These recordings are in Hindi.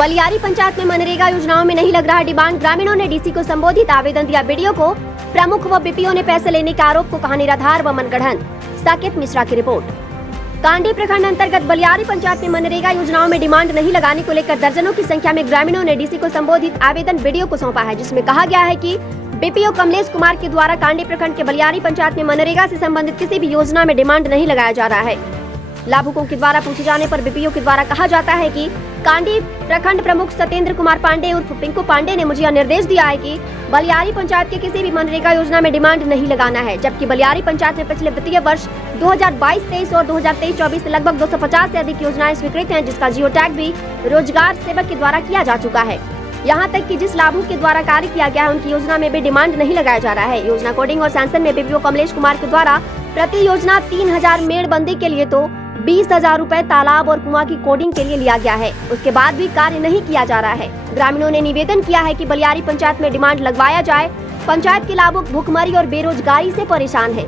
बलियारी पंचायत में मनरेगा योजनाओं में नहीं लग रहा डिमांड। ग्रामीणों ने डीसी को संबोधित आवेदन दिया। बीडीओ को प्रमुख व बीपीओ ने पैसे लेने के आरोप को कहा निराधार व मनगढ़ंत। साकेत मिश्रा की रिपोर्ट। कांडी प्रखंड अंतर्गत बलियारी पंचायत में मनरेगा योजनाओं में डिमांड नहीं लगाने को लेकर दर्जनों की संख्या में ग्रामीणों ने डीसी को संबोधित आवेदन बीडीओ को सौंपा है, जिसमें कहा गया है कि बीपीओ कमलेश कुमार के द्वारा कांडी प्रखंड के बलियारी पंचायत में मनरेगा से संबंधित किसी भी योजना में डिमांड नहीं लगाया जा रहा है। लाभुकों के द्वारा पूछे जाने पर बीपीओ के द्वारा कहा जाता है कि कांडी प्रखंड प्रमुख सत्येंद्र कुमार पांडे उर्फ पिंकू पांडे ने मुझे यह निर्देश दिया है कि बलियारी पंचायत के किसी भी मनरेगा योजना में डिमांड नहीं लगाना है, जबकि बलियारी पंचायत में पिछले वित्तीय वर्ष 2022-23 और 2023-24 से लगभग 250 से अधिक योजनाएं स्वीकृत हैं, जिसका जियो टैग भी रोजगार सेवक के द्वारा किया जा चुका है। यहाँ तक कि जिस लाभुक के द्वारा कार्य किया गया है उनकी योजना में भी डिमांड नहीं लगाया जा रहा है। योजना कोडिंग और सैंक्शन में बीपीओ कमलेश कुमार के द्वारा प्रति योजना 3000 मेड़बंदी के लिए तो 20,000 रुपए तालाब और कुआं की कोडिंग के लिए लिया गया है। उसके बाद भी कार्य नहीं किया जा रहा है। ग्रामीणों ने निवेदन किया है कि बलियारी पंचायत में डिमांड लगवाया जाए। पंचायत के लाभुक भूखमरी और बेरोजगारी से परेशान है।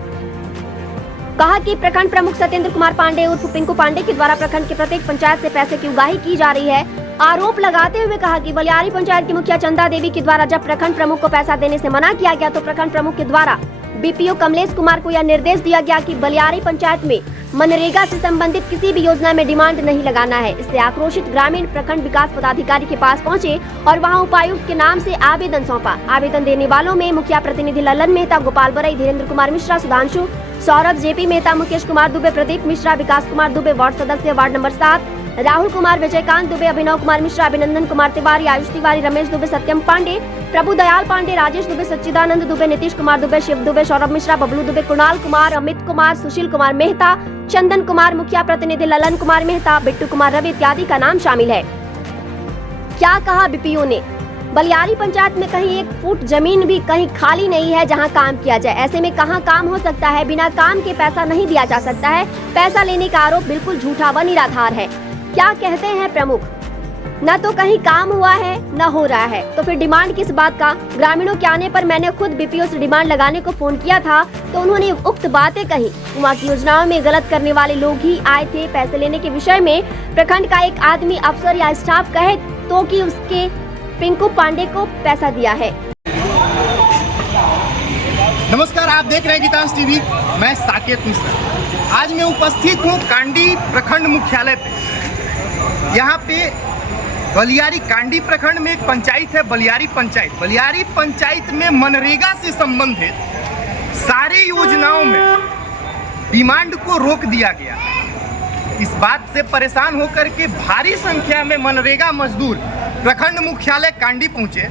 कहा कि प्रखंड प्रमुख सत्येंद्र कुमार पांडे उर्फ पिंकू पांडे के द्वारा प्रखंड के प्रत्येक पंचायत से पैसे की उगाही की जा रही है। आरोप लगाते हुए कहा कि बलियारी पंचायत की मुखिया चंदा देवी के द्वारा जब प्रखंड प्रमुख को पैसा देने से मना किया गया तो प्रखंड प्रमुख के द्वारा बीपीओ कमलेश कुमार को यह निर्देश दिया गया कि बलियारी पंचायत में मनरेगा से संबंधित किसी भी योजना में डिमांड नहीं लगाना है। इससे आक्रोशित ग्रामीण प्रखंड विकास पदाधिकारी के पास पहुंचे और वहां उपायुक्त के नाम से आवेदन सौंपा। आवेदन देने वालों में मुखिया प्रतिनिधि ललन मेहता, गोपाल बरई, धीरेन्द्र कुमार मिश्रा, सुधांशु, सौरभ, जेपी मेहता, मुकेश कुमार दुबे, प्रदीप मिश्रा, विकास कुमार दुबे, वार्ड सदस्य वार्ड नंबर 7, राहुल कुमार, विजयकांत दुबे, अभिनव कुमार मिश्रा, अभिनंदन कुमार तिवारी, आयुष तिवारी, रमेश दुबे, सत्यम पांडे, प्रभु दयाल पांडे, राजेश दुबे, सच्चिदानंद दुबे, नीतीश कुमार दुबे, शिव दुबे, सौरभ मिश्रा, बबलू दुबे, कुणाल कुमार, अमित कुमार, सुशील कुमार मेहता, चंदन कुमार, मुखिया प्रतिनिधि ललन कुमार मेहता, बिट्टू कुमार रवि इत्यादि का नाम शामिल है। क्या कहा बीपीओ ने? बलियारी पंचायत में कहीं 1 फुट जमीन भी कहीं खाली नहीं है जहां काम किया जाए। ऐसे में कहां काम हो सकता है? बिना काम के पैसा नहीं दिया जा सकता है। पैसा लेने का आरोप बिल्कुल झूठा व निराधार है। क्या कहते हैं प्रमुख? न तो कहीं काम हुआ है न हो रहा है, तो फिर डिमांड किस बात का? ग्रामीणों के आने पर मैंने खुद बीपीओ से डिमांड लगाने को फोन किया था तो उन्होंने उक्त बातें कही। कुआं की योजनाओं में गलत करने वाले लोग ही आए थे। पैसे लेने के विषय में प्रखंड का एक आदमी, अफसर या स्टाफ कहे तो कि उसके पिंकू पांडे को पैसा दिया है। नमस्कार, आप देख रहे हैं गीतांश टीवी। मैं साकेत मिश्रा। आज मैं उपस्थित हूँ कांडी प्रखंड मुख्यालय पे। यहाँ पे बलियारी कांडी प्रखंड में एक पंचायत है, बलियारी पंचायत। बलियारी पंचायत में मनरेगा से संबंधित सारी योजनाओं में डिमांड को रोक दिया गया। इस बात से परेशान होकर के भारी संख्या में मनरेगा मजदूर प्रखंड मुख्यालय कांडी पहुंचे,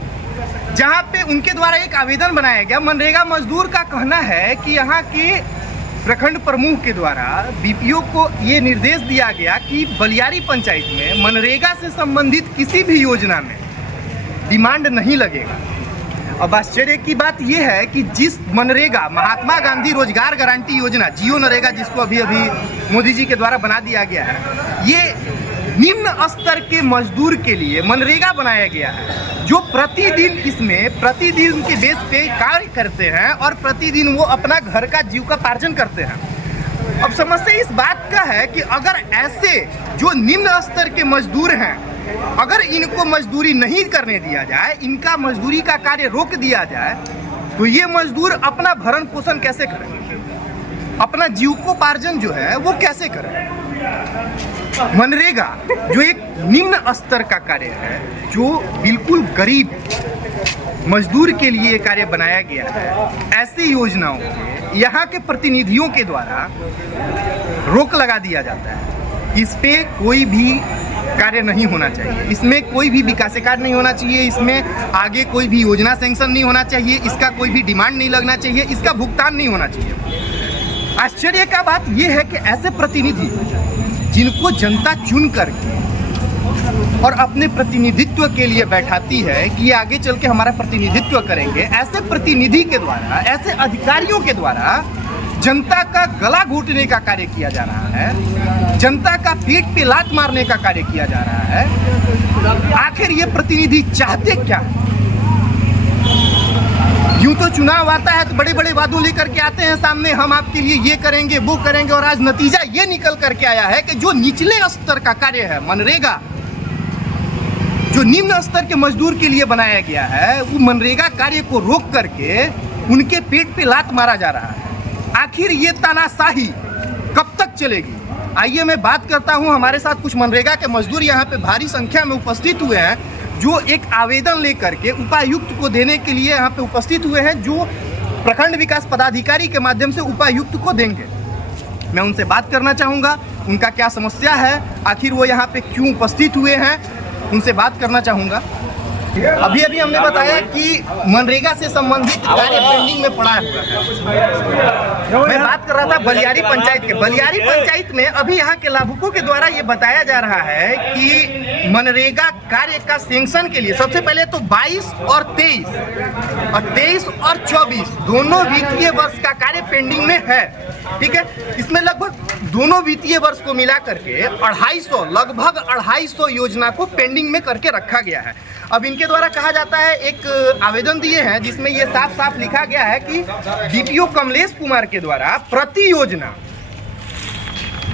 जहां पे उनके द्वारा एक आवेदन बनाया गया। मनरेगा मजदूर का कहना है कि यहाँ के प्रखंड प्रमुख के द्वारा बीपीओ को ये निर्देश दिया गया कि बलियारी पंचायत में मनरेगा से संबंधित किसी भी योजना में डिमांड नहीं लगेगा। अब आश्चर्य की बात यह है कि जिस मनरेगा, महात्मा गांधी रोजगार गारंटी योजना, जियो नरेगा, जिसको अभी मोदी जी के द्वारा बना दिया गया है, ये निम्न स्तर के मजदूर के लिए मनरेगा बनाया गया है, जो प्रतिदिन इसमें प्रतिदिन के बेस पे कार्य करते हैं और प्रतिदिन वो अपना घर का जीविकोपार्जन करते हैं। अब समस्या इस बात का है कि अगर ऐसे जो निम्न स्तर के मजदूर हैं, अगर इनको मजदूरी नहीं करने दिया जाए, इनका मजदूरी का कार्य रोक दिया जाए, तो ये मजदूर अपना भरण पोषण कैसे करें, अपना जीविकोपार्जन जो है वो कैसे करें? मनरेगा जो एक निम्न स्तर का कार्य है, जो बिल्कुल गरीब मजदूर के लिए कार्य बनाया गया है, ऐसी योजनाओं के यहाँ के प्रतिनिधियों के द्वारा रोक लगा दिया जाता है। इस पे कोई भी कार्य नहीं होना चाहिए, इसमें कोई भी विकास कार्य नहीं होना चाहिए, इसमें आगे कोई भी योजना सैंक्शन नहीं होना चाहिए, इसका कोई भी डिमांड नहीं लगना चाहिए, इसका भुगतान नहीं होना चाहिए। आश्चर्य का बात यह है कि ऐसे प्रतिनिधि जिनको जनता चुन करके और अपने प्रतिनिधित्व के लिए बैठाती है कि ये आगे चल के हमारा प्रतिनिधित्व करेंगे, ऐसे प्रतिनिधि के द्वारा, ऐसे अधिकारियों के द्वारा जनता का गला घोटने का कार्य किया जा रहा है, जनता का पेट पे लात मारने का कार्य किया जा रहा है। आखिर ये प्रतिनिधि चाहते क्या? यूं तो चुनाव आता है तो बड़े बड़े वादों लेकर के आते हैं सामने, हम आपके लिए ये करेंगे वो करेंगे, और आज नतीजा ये निकल करके आया है कि जो निचले स्तर का कार्य है, मनरेगा, जो जो निम्न स्तर के मजदूर के लिए बनाया गया है, वो मनरेगा कार्य को रोक करके उनके पेट पे लात मारा जा रहा है। आखिर ये तानाशाही कब तक चलेगी? आइए मैं बात करता हूं। हमारे साथ कुछ मनरेगा के मजदूर यहाँ पे भारी संख्या में उपस्थित हुए हैं, जो एक आवेदन लेकर के उपायुक्त को देने के लिए यहाँ पे उपस्थित हुए हैं, जो प्रखंड विकास पदाधिकारी के माध्यम से उपायुक्त को देंगे। मैं उनसे बात करना चाहूँगा, उनका क्या समस्या है, आखिर वो यहाँ पे क्यों उपस्थित हुए हैं, उनसे बात करना चाहूँगा। अभी हमने बताया कि मनरेगा से संबंधित कार्य पेंडिंग में पड़ा हुआ है। मैं बात कर रहा था बलियारी पंचायत के। बलियारी पंचायत में अभी यहाँ के लाभुकों के द्वारा ये बताया जा रहा है कि मनरेगा कार्य का सैंक्शन के लिए सबसे पहले तो 22 और 23 और 24 दोनों वित्तीय वर्ष का कार्य पेंडिंग में है। ठीक है, इसमें लगभग दोनों वित्तीय वर्ष को मिला करके लगभग 250 योजना को पेंडिंग में करके रखा गया है। अब इनके द्वारा कहा जाता है, एक आवेदन दिए हैं जिसमें यह साफ साफ लिखा गया है कि डीपीओ कमलेश कुमार के द्वारा प्रति योजना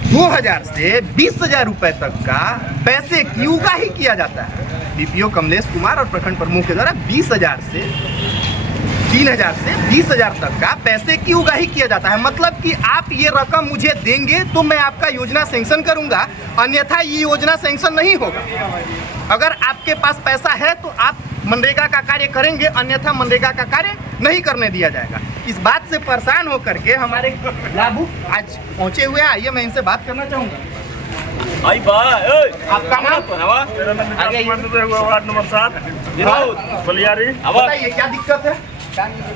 2000 से 20,000 रुपए तक का पैसे की उगाही किया जाता है। डीपीओ कमलेश कुमार और प्रखंड प्रमुख के द्वारा 20,000 से 3,000 से 20,000 तक का पैसे की उगाही किया जाता है। मतलब कि आप ये रकम मुझे देंगे तो मैं आपका योजना सैंक्शन करूंगा, अन्यथा ये योजना सैंक्शन नहीं होगा। अगर आपके पास पैसा है तो आप मनरेगा का कार्य करेंगे, अन्यथा मनरेगा का कार्य नहीं करने दिया जाएगा। इस बात से परेशान होकर के हमारे लाभुक आज पहुंचे हुए हैं। आइए मैं इनसे बात करना चाहूँगा। आपका नाम? Ward number 7 Baliyari. बताइए क्या दिक्कत है?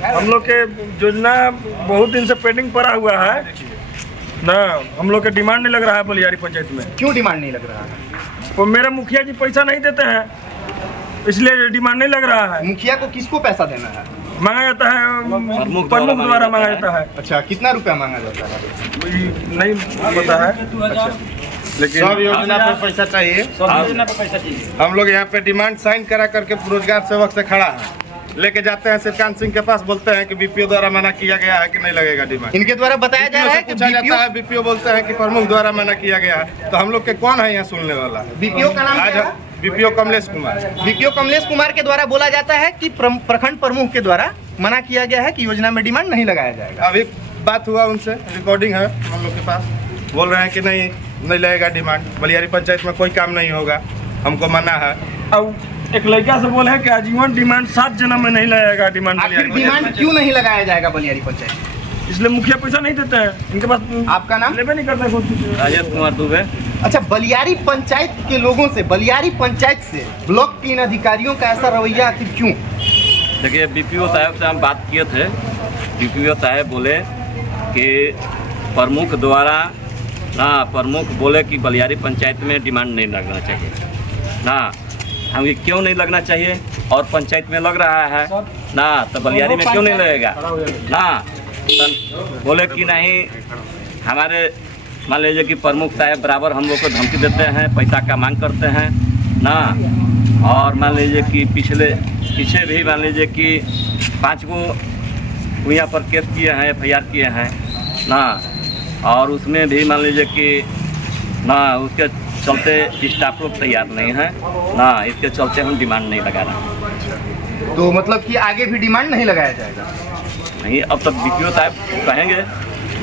हम लोग के योजना बहुत दिन से पेंडिंग पड़ा हुआ है ना। हम लोग के डिमांड नहीं लग रहा है बलियारी पंचायत में। क्यों डिमांड नहीं लग रहा है? तो मेरे मुखिया जी पैसा नहीं देते हैं, इसलिए डिमांड नहीं लग रहा है। मुखिया को किसको पैसा देना है? मांगा जाता है प्रमुख द्वारा मांगा जाता है। अच्छा, कितना रुपया मांगा जाता है? नहीं पता है। अच्छा, लेकिन सब योजना पे पैसा चाहिए। हम लोग यहाँ पे डिमांड साइन करा करके रोजगार सेवक से खड़ा है, लेके जाते हैं श्रीकांत सिंह के पास, बोलते हैं कि बीपीओ द्वारा मना किया गया है कि नहीं लगेगा डिमांड। इनके द्वारा बताया जा रहा है कि पूछा जाता है, बीपीओ बोलते हैं कि प्रमुख द्वारा मना किया गया है। तो हम लोग के कौन है यहाँ सुनने वाला? बीपीओ का नाम क्या है? बीपीओ कमलेश कुमार। बीपीओ कमलेश कुमार के द्वारा बोला जाता है कि प्रखंड प्रमुख के द्वारा मना किया गया है कि योजना में डिमांड नहीं लगाया जाएगा। अभी बात हुआ उनसे, रिकॉर्डिंग है हम लोग के पास, बोल रहे हैं कि नहीं लगेगा डिमांड, बलियारी पंचायत में कोई काम नहीं होगा, हमको मना है। अब एक लड़का से बोले कि आजीवन डिमांड 7 जन्म में नहीं लगेगा डिमांड। आखिर डिमांड क्यों नहीं लगाया जाएगा बलियारी पंचायत? इसलिए मुखिया पैसा नहीं देते हैं, इनके पास। आपका नाम? लेबे नहीं करते कुछ। राजेश कुमार दुबे। अच्छा, बलियारी पंचायत के लोगों से, बलियारी पंचायत से ब्लॉक के इन अधिकारियों का ऐसा रवैया आखिर क्यों? देखिए, बीपीओ साहब से हम बात किए थे। बीपीओ साहब बोले कि प्रमुख द्वारा प्रमुख बोले कि बलियारी पंचायत में डिमांड नहीं लगना चाहिए ना। हम ये क्यों नहीं लगना चाहिए, और पंचायत में लग रहा है ना, तो बलियारी में क्यों नहीं लगेगा ना। तो बोले कि नहीं, हमारे मान लीजिए कि प्रमुख साहब बराबर हम लोग को धमकी देते हैं, पैसा का मांग करते हैं ना। और मान लीजिए कि पीछे भी मान लीजिए कि 5 गो यहाँ पर केस किए हैं, FIR किए हैं ना। और उसमें भी मान लीजिए कि ना, उसके चलते स्टाफ लोग तैयार नहीं है ना, इसके चलते हम डिमांड नहीं लगा रहे। तो मतलब कि आगे भी डिमांड नहीं लगाया जाएगा? नहीं, अब तक बीपीओ साहब कहेंगे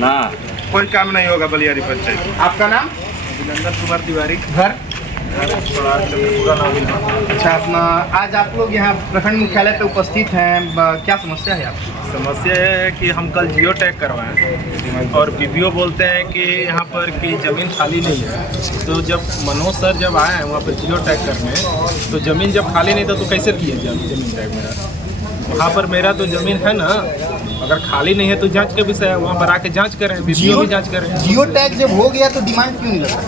ना, कोई काम नहीं होगा बलियारी पंचायत। आपका नाम? नंदन कुमार तिवारी। घर? अच्छा, अपना आज आप लोग यहाँ प्रखंड मुख्यालय पे उपस्थित हैं, क्या समस्या है आपकी? समस्या है कि हम कल जियो टैग करवाएं और बीपीओ बोलते हैं कि यहाँ पर कि ज़मीन खाली नहीं है। तो जब मनोज सर जब आए हैं वहाँ पर जियो टैग करने, तो ज़मीन जब खाली नहीं था तो कैसे किए ज़मीन टैग मेरा? वहाँ पर मेरा तो ज़मीन है ना, अगर खाली नहीं है तो जांच का विषय है, वहाँ पर आके जांच करें, बीपीओ भी जांच करें। जियो टैग जब हो गया तो डिमांड क्यों नहीं लगा?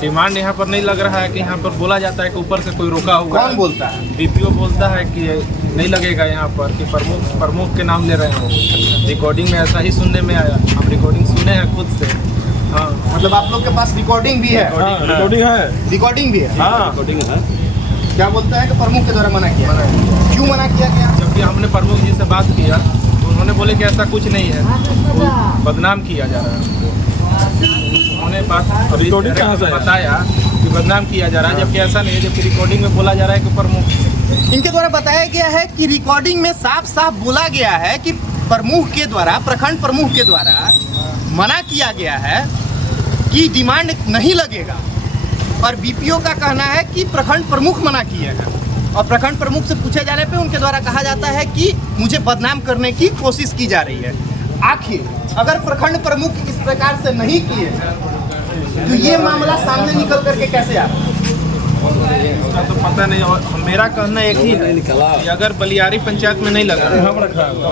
डिमांड यहाँ पर नहीं लग रहा है कि यहाँ पर बोला जाता है कि ऊपर से कोई रोका हुआ। कौन बोलता है? बीपीओ बोलता है कि नहीं लगेगा यहाँ पर, कि प्रमुख के नाम ले रहे हैं। रिकॉर्डिंग में ऐसा ही सुनने में आया, हम रिकॉर्डिंग सुने हैं खुद से। हाँ, मतलब आप लोग के पास रिकॉर्डिंग भी है? रिकॉर्डिंग है। रिकॉर्डिंग भी है? हाँ, रिकॉर्डिंग है। क्या बोलता है कि प्रमुख के द्वारा मना किया? क्यों मना किया गया? जबकि हमने प्रमुख जी से बात किया तो उन्होंने बोले कि ऐसा कुछ नहीं है, वो बदनाम किया जा रहा है। उन्होंने बात रिकॉर्डिंग कहाँ से है? बताया कि बदनाम किया जा रहा है, जबकि ऐसा नहीं है। जबकि रिकॉर्डिंग में बोला जा रहा है कि प्रमुख। इनके द्वारा बताया गया है कि रिकॉर्डिंग में साफ साफ बोला गया है कि प्रमुख के द्वारा, प्रखंड प्रमुख के द्वारा मना किया गया है कि डिमांड नहीं लगेगा, और बीपीओ का कहना है कि प्रखंड प्रमुख मना किए हैं। और प्रखंड प्रमुख से पूछे जाने पे उनके द्वारा कहा जाता है कि मुझे बदनाम करने की कोशिश की जा रही है। आखिर अगर प्रखंड प्रमुख इस प्रकार से नहीं किए तो ये मामला सामने निकल करके कैसे आ रहा है? इसका तो पता नहीं। और मेरा कहना एक ही है कि अगर बलियारी पंचायत में नहीं लगा तो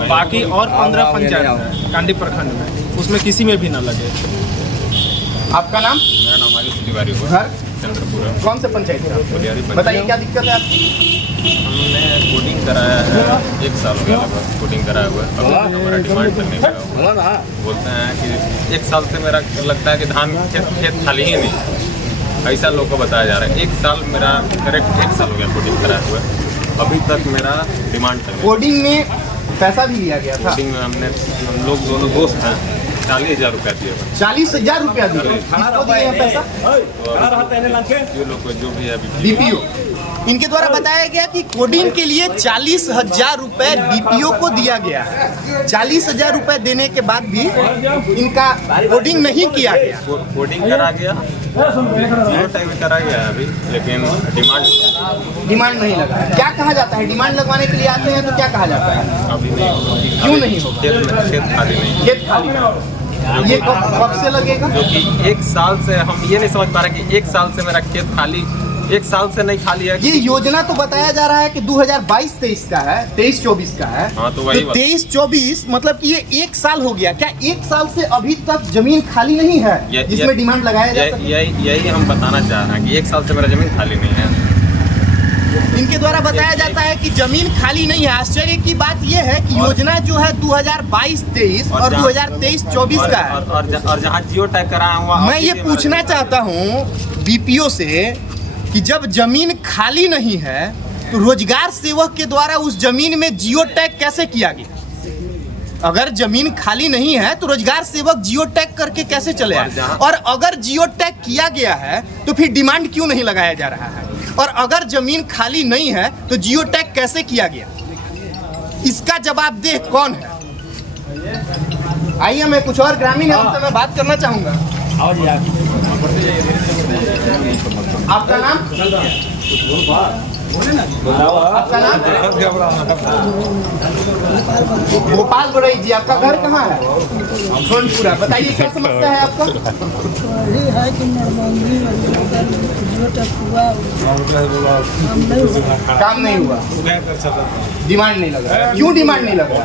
बाकी और 15 पंचायत हैं कांडी प्रखंड में, उसमें किसी में भी ना लगे। आपका नाम? मेरा नाम आयुष तिवारी हुआ, घर चंद्रपुरा, कौन से पंचायत का? बलियारी पंचायत। बताइए क्या दिक्कत है आपकी? हमने कोडिंग कराया है, 1 साल हो गया लगभग कोडिंग कराया हुआ है। अभी तक हमारा डिमांड पर नहीं लगा। बोलते हैं कि 1 साल से मेरा लगता है कि धान खेत खाली ही नहीं, ऐसा लोग को बताया जा रहा है। 1 साल मेरा करेक्ट 1 साल हो गया कोडिंग कराया हुआ है, अभी तक मेरा डिमांड पर नहीं। कोडिंग में पैसा भी लिया गया था? कोडिंग में हम लोग दोनों दोस्त हैं, 40,000 रुपया दिए। 40,000 रुपया दिए? किसको दिए हैं पैसा? जो लोग को जो भी है बीपीओ। इनके द्वारा बताया गया कि कोडिंग के लिए 40,000 रुपए बीपीओ को दिया गया है। 40,000 रुपए देने के बाद भी इनका कोडिंग नहीं किया गया। कोडिंग करा गया, जीरो टैग करा गया है अभी, लेकिन डिमांड नहीं लगा। क्या कहा जाता है? डिमांड लगवाने के लिए आते हैं तो क्या कहा जाता है? अभी नहीं होगा। क्यों नहीं होगा? खेत खाली नहीं, खेत खाली नहीं। ये कब से लगेगा? जो कि 1 साल से हम ये नहीं समझ पा रहे कि 1 साल से मेरा खेत खाली, 1 साल से नहीं खाली है। ये योजना तो बताया जा रहा है कि 2022-23 का है, 23-24 का है। हाँ, तो वही 23-24 मतलब कि ये 1 साल हो गया। क्या 1 साल से अभी तक जमीन खाली नहीं है जिसमें डिमांड लगाया जा सके? यही हम बताना चाह रहे हैं कि 1 साल से मेरा जमीन खाली नहीं है। इनके द्वारा बताया जाता है कि जमीन खाली नहीं है। आश्चर्य की बात यह है कि योजना जो है 2022-23 और 2023-24 का है। और जहाँ जियो टैग कराया हुआ, मैं ये पूछना चाहता हूँ बीपीओ से कि जब जमीन खाली नहीं है तो रोजगार सेवक के द्वारा उस जमीन में जियो टैग कैसे किया गया? अगर जमीन खाली नहीं है तो रोजगार सेवक जियो टैग करके कैसे चले आए? और अगर जियो टैग किया गया है तो फिर डिमांड क्यों नहीं लगाया जा रहा है? और अगर जमीन खाली नहीं है तो जियो टैग कैसे किया गया? इसका जवाबदेह कौन है? आइए, मैं कुछ और ग्रामीण है उनसे मैं बात करना चाहूंगा। आपका नाम? आपका नाम? गोपाल बड़ई जी। आपका घर कहाँ है? सोनपुरा। बताइए क्या समस्या है आपका? ये है कि नरमंदी काम नहीं हुआ, डिमांड नहीं लगा। क्यों डिमांड नहीं लगा?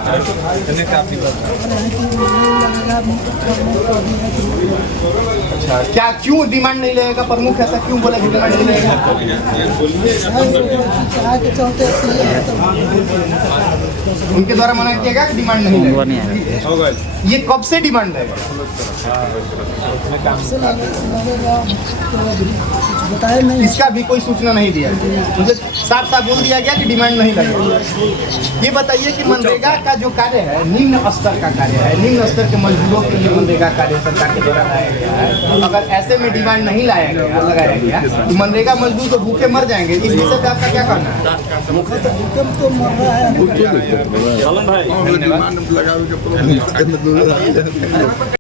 अच्छा, क्या क्यों डिमांड नहीं लगेगा? प्रमुख ऐसा क्यों बोला कि डिमांड नहीं लगेगा? उनके द्वारा मना किया गया कि डिमांड नहीं लगेगा। ये कब से डिमांड है? बताया नहीं। इसका भी कोई सूचना नहीं दिया, मुझे साफ साफ बोल दिया गया कि डिमांड नहीं लगेगा। ये बताइए कि मनरेगा का जो कार्य है निम्न स्तर का कार्य है, निम्न स्तर के मजदूरों के लिए मनरेगा कार्य सरकार के द्वारा लाया गया है। अगर ऐसे में डिमांड नहीं लगाया गया तो मनरेगा मजदूर तो भूखे मर जाएंगे। इस विषय पे आपका क्या कहना है? तो मर रहा है।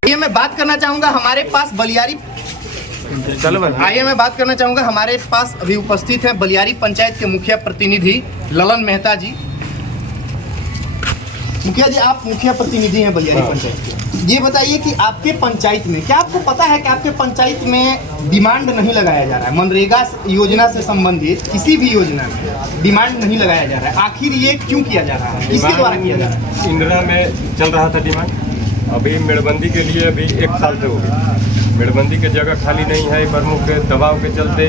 ये मैं बात करना चाहूँगा हमारे पास बलियारी आइए मैं बात करना चाहूँगा हमारे पास अभी उपस्थित हैं बलियारी पंचायत के मुखिया प्रतिनिधि ललन मेहता जी। मुखिया जी, आप मुखिया प्रतिनिधि हैं बलियारी पंचायत के। ये बताइए कि आपके पंचायत में, क्या आपको पता है कि आपके पंचायत में डिमांड नहीं लगाया जा रहा है? मनरेगा योजना से संबंधित किसी भी योजना में डिमांड नहीं लगाया जा रहा है। आखिर ये क्यों किया जा रहा है? किसके द्वारा किया जा रहा है? इंदिरा में चल रहा था डिमांड, अभी मेड़बंदी के लिए अभी 1 साल से हो गई। मेड़बंदी की जगह खाली नहीं है, प्रमुख के दबाव के चलते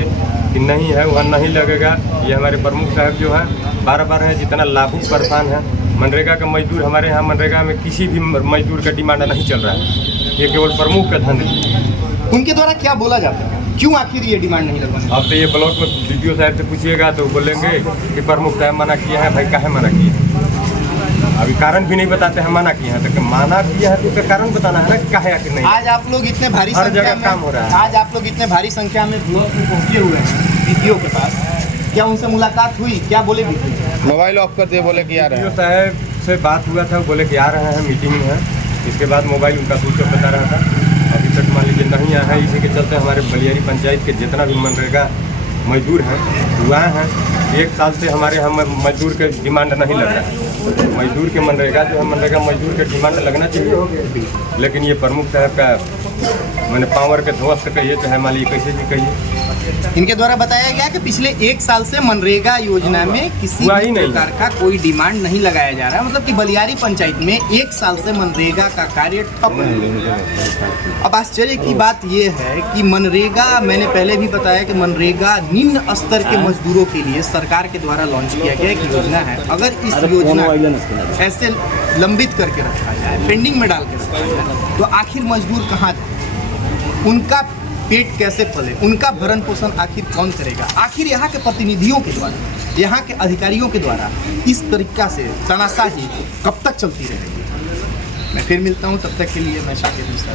कि नहीं है वहाँ नहीं लगेगा। ये हमारे प्रमुख साहब जो है बार है, जितना लाभुक परेशान है। मनरेगा का मजदूर हमारे यहाँ मनरेगा में किसी भी मजदूर का डिमांड नहीं चल रहा है, ये केवल प्रमुख का धन है। उनके द्वारा क्या बोला जाता है? क्यों आखिर ये डिमांड नहीं लगवानी? अब तो ये ब्लॉक में बीडीओ साहब से पूछिएगा तो बोलेंगे कि प्रमुख साहब मना किया है। भाई काहे मना किए हैं? अभी कारण भी नहीं बताते हैं, मना किए हैं तो माना किए हैं तो उसका कारण बताना है ना कि काहे आखिर नहीं। आज आप लोग इतने भारी हर संख्या जगह में काम हो रहा है। आज आप लोग इतने भारी संख्या में ब्लॉक में पहुंचे हुए हैं बीपीओ के पास, क्या उनसे मुलाकात हुई, क्या बोले बीपीओ? मोबाइल ऑफ कर दिए, बोले कि आ रहे बीपीओ हैं। साहब से बात हुआ था, बोले कि आ रहे हैं, मीटिंग में है। इसके बाद मोबाइल उनका स्विच ऑफ बता रहा था। अभी तक मान लीजिए नहीं आया है। इसी के चलते हमारे बलियारी पंचायत के जितना भी मनरेगा मजदूर हैं हुआ हैं, 1 साल से हमारे हम मजदूर के डिमांड नहीं लग रहा है। मजदूर के मनरेगा जो है, मनरेगा मजदूर के डिमांड लगना चाहिए, लेकिन ये प्रमुख साहब का मैंने पावर के ध्वस्त कहिए चाहे मान लीजिए कैसे भी कहिए, इनके द्वारा बताया गया कि पिछले 1 साल से मनरेगा योजना में किसी हुआ ही भी नहीं। प्रकार का कोई डिमांड नहीं लगाया जा रहा है। मतलब कि बलियारी पंचायत में 1 साल से मनरेगा का कार्य ठप है। अब आश्चर्य की बात यह है कि मनरेगा, मैंने पहले भी बताया कि मनरेगा निम्न स्तर के मजदूरों के लिए सरकार के द्वारा लॉन्च किया गया एक योजना है। अगर इस योजना को ऐसे लंबित करके रखा जाए, पेंडिंग में डाल के रखा जाए, तो आखिर मजदूर कहाँ जाए, उनका पेट कैसे पले, उनका भरण पोषण आखिर कौन करेगा? आखिर यहाँ के प्रतिनिधियों के द्वारा, यहाँ के अधिकारियों के द्वारा इस तरीका से तनाशाही कब तक चलती रहेगी? मैं फिर मिलता हूँ, तब तक के लिए मैं साकिब मिश्रा।